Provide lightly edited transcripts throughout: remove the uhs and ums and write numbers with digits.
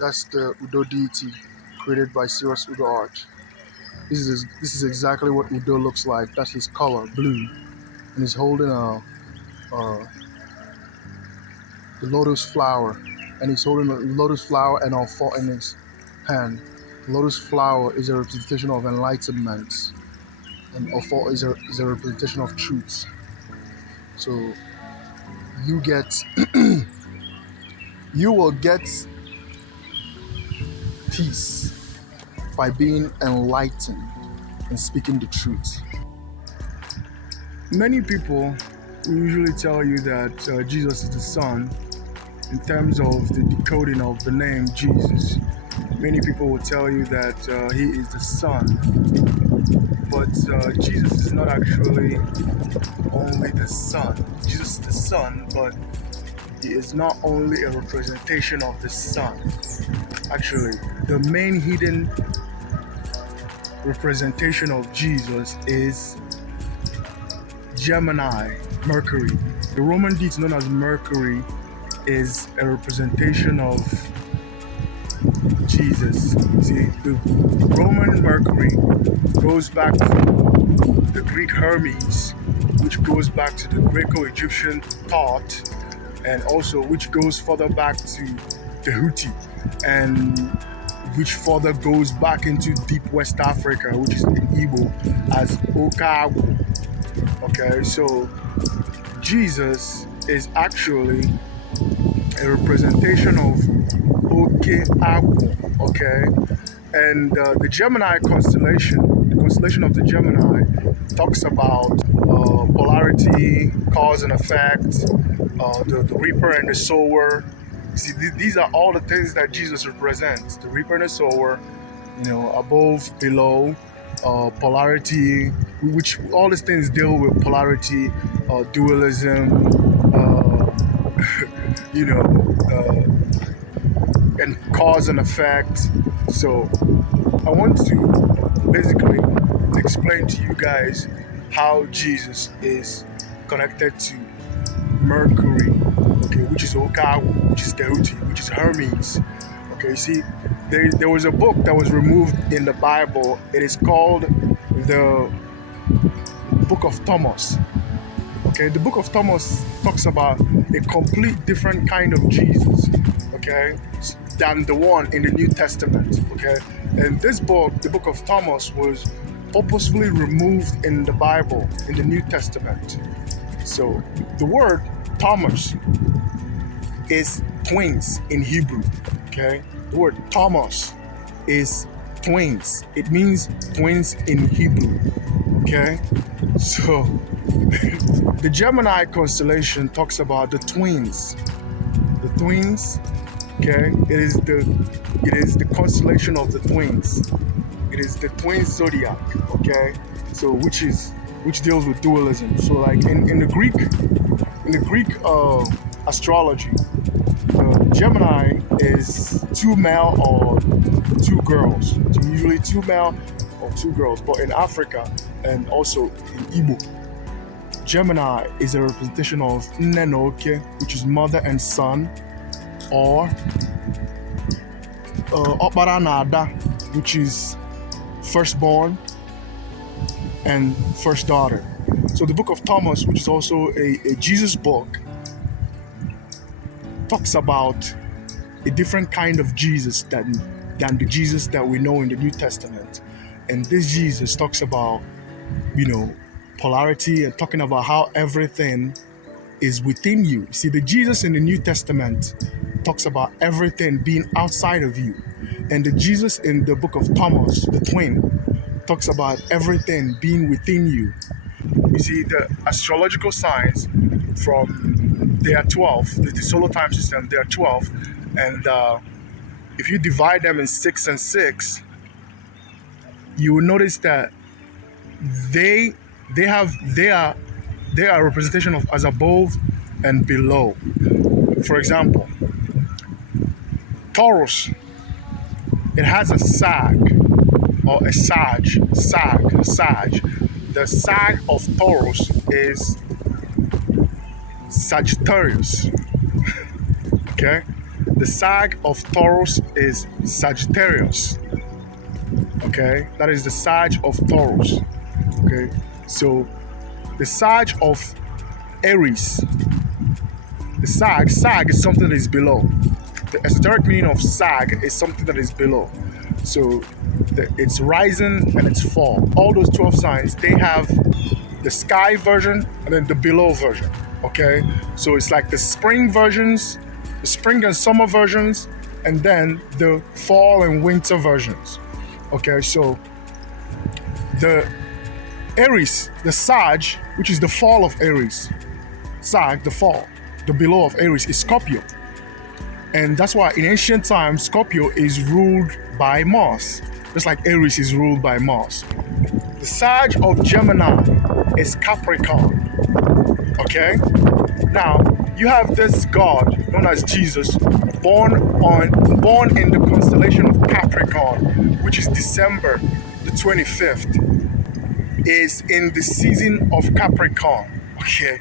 That's the Udo deity created by Sirius Udo Arch. This is exactly what Udo looks like. That's his color, blue, and he's holding the lotus flower, and he's holding the lotus flower and all four in his hand. The lotus flower is a representation of enlightenment, and all four is a representation of truth. So you get you will get peace by being enlightened and speaking the truth. Many people will usually tell you that Jesus is the Son in terms of the decoding of the name Jesus. Many people will tell you that he is the Son, but Jesus is not actually only the Son. Jesus is the Son, but he is not only a representation of the Son. Actually, the main hidden representation of Jesus is Gemini, Mercury. The Roman deity known as Mercury is a representation of Jesus. See, the Roman Mercury goes back to the Greek Hermes, which goes back to the Greco-Egyptian Thoth, and also which goes further back to Tehuti, and which further goes back into deep West Africa, which is in Igbo, as AGWU. Okay, so Jesus is actually a representation of AGWU, okay? And the Gemini constellation, the constellation of the Gemini, talks about polarity, cause and effect, the reaper and the sower. See, these are all the things that Jesus represents. The reaper and the sower, above, below, polarity, which all these things deal with polarity, dualism, and cause and effect. So I want to basically explain to you guys how Jesus is connected to Mercury, okay, which is AGWU, which is Tehuti, which is Hermes. Okay, see, there was a book that was removed in the Bible. It is called the Book of Thomas. Okay, the Book of Thomas talks about a complete different kind of Jesus, okay, than the one in the New Testament, okay? And this book, the Book of Thomas, was purposefully removed in the Bible, in the New Testament. So the word Thomas is twins in Hebrew, okay? The word Thomas is twins. It means twins in Hebrew, okay? So the Gemini constellation talks about the twins. The twins, okay? It is the constellation of the twins. It is the twin zodiac, okay? So which deals with dualism. So like in the Greek astrology, Gemini is two male or two girls. So usually two male or two girls. But in Africa and also in Igbo, Gemini is a representation of NNE-AGWU, which is mother and son, or Okpara na Ada, which is firstborn and first daughter. So the Book of Thomas, which is also a Jesus book, talks about a different kind of Jesus than the Jesus that we know in the New Testament. And this Jesus talks about, polarity, and talking about how everything is within you. See, the Jesus in the New Testament talks about everything being outside of you. And the Jesus in the Book of Thomas, the twin, talks about everything being within you. You see, the astrological signs there are 12, the solar time system, there are 12. And if you divide them in 6 and 6, you will notice that they are a representation of as above and below. For example, Taurus, it has a sag or a sag. The sag of Taurus is Sagittarius. Okay, The Sag of Taurus is Sagittarius. Okay, that is the Sag of Taurus. Okay, so the Sag of Aries. The Sag is something that is below. The esoteric meaning of Sag is something that is below. So it's rising and it's fall. All those 12 signs, they have the sky version and then the below version. Okay, so it's like the spring versions, the spring and summer versions, and then the fall and winter versions. Okay, so the Aries, the Sag, which is the fall of Aries, Sag, the fall, the below of Aries is Scorpio. And that's why in ancient times, Scorpio is ruled by Mars, just like Aries is ruled by Mars. The Sag of Gemini is Capricorn. Okay? Now, you have this god known as Jesus, born in the constellation of Capricorn, which is December the 25th, is in the season of Capricorn. Okay?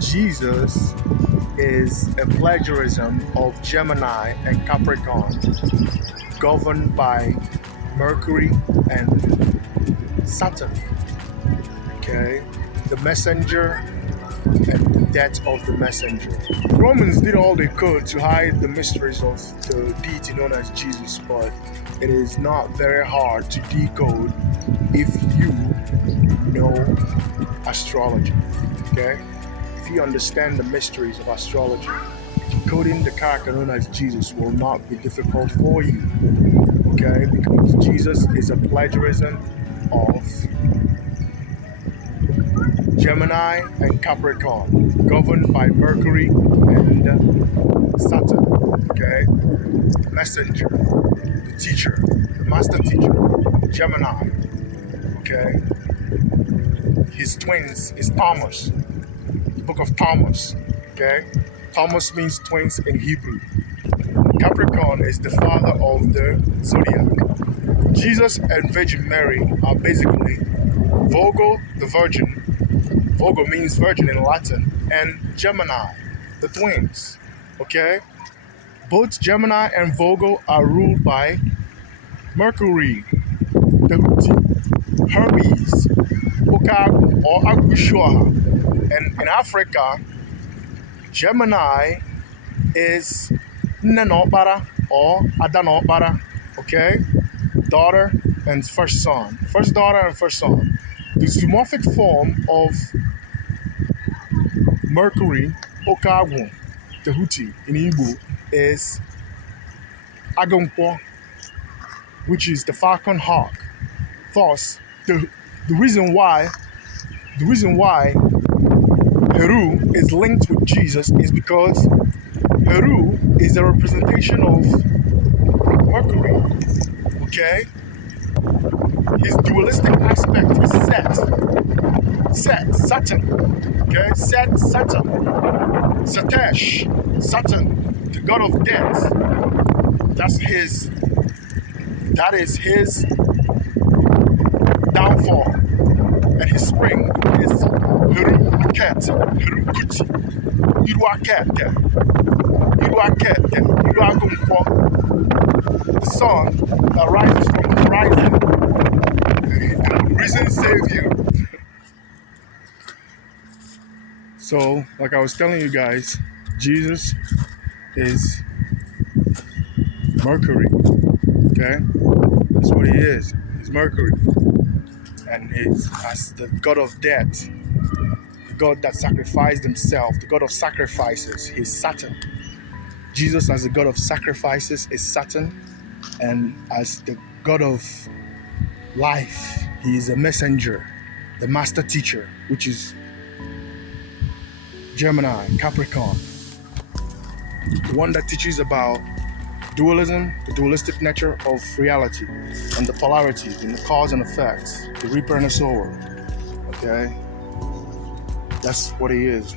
Jesus is a plagiarism of Gemini and Capricorn, governed by Mercury and Saturn. Okay, the messenger and the death of the messenger. Romans did all they could to hide the mysteries of the deity known as Jesus, but it is not very hard to decode if you know astrology. Okay? If you understand the mysteries of astrology, decoding the character known as Jesus will not be difficult for you. Okay? Because Jesus is a plagiarism of Gemini and Capricorn, governed by Mercury and Saturn. Okay? The messenger, the teacher, the master teacher, Gemini. Okay? His twins is Thomas, the book of Thomas. Okay? Thomas means twins in Hebrew. Capricorn is the father of the zodiac. Jesus and Virgin Mary are basically Virgo, the virgin. Virgo means virgin in Latin, and Gemini, the twins. Okay? Both Gemini and Virgo are ruled by Mercury, Tehuti, Hermes, AGWU or AGWU-EKWENSU. And in Africa, Gemini is NNE-AGWU or Ada-NNE-AGWU. Okay? Daughter and first son. First daughter and first son. The zoomorphic form of Mercury, AGWU, Tehuti in Igbo is AGWU, which is the Falcon hawk. Thus, the reason why Peru is linked with Jesus is because Peru is a representation of Mercury. Okay? His dualistic aspect is Saturn. Okay? Saturn. Satesh, Saturn. the god of death. That is his downfall. And his spring is Heru-Aket, Heru-Kuti, Iru-Aket, Iru-Aket, Iru-Agumpo, the sun that rises from the horizon, risen Savior. So, like I was telling you guys, Jesus is Mercury, okay? That's what he is. He's Mercury. And he's as the god of death, the god that sacrificed himself, the god of sacrifices, he's Saturn. Jesus as the god of sacrifices is Saturn, and as the god of life, he is a messenger, the master teacher, which is Gemini, Capricorn, the one that teaches about dualism, the dualistic nature of reality, and the polarities, and the cause and effects, the reaper and the sower. Okay? That's what he is.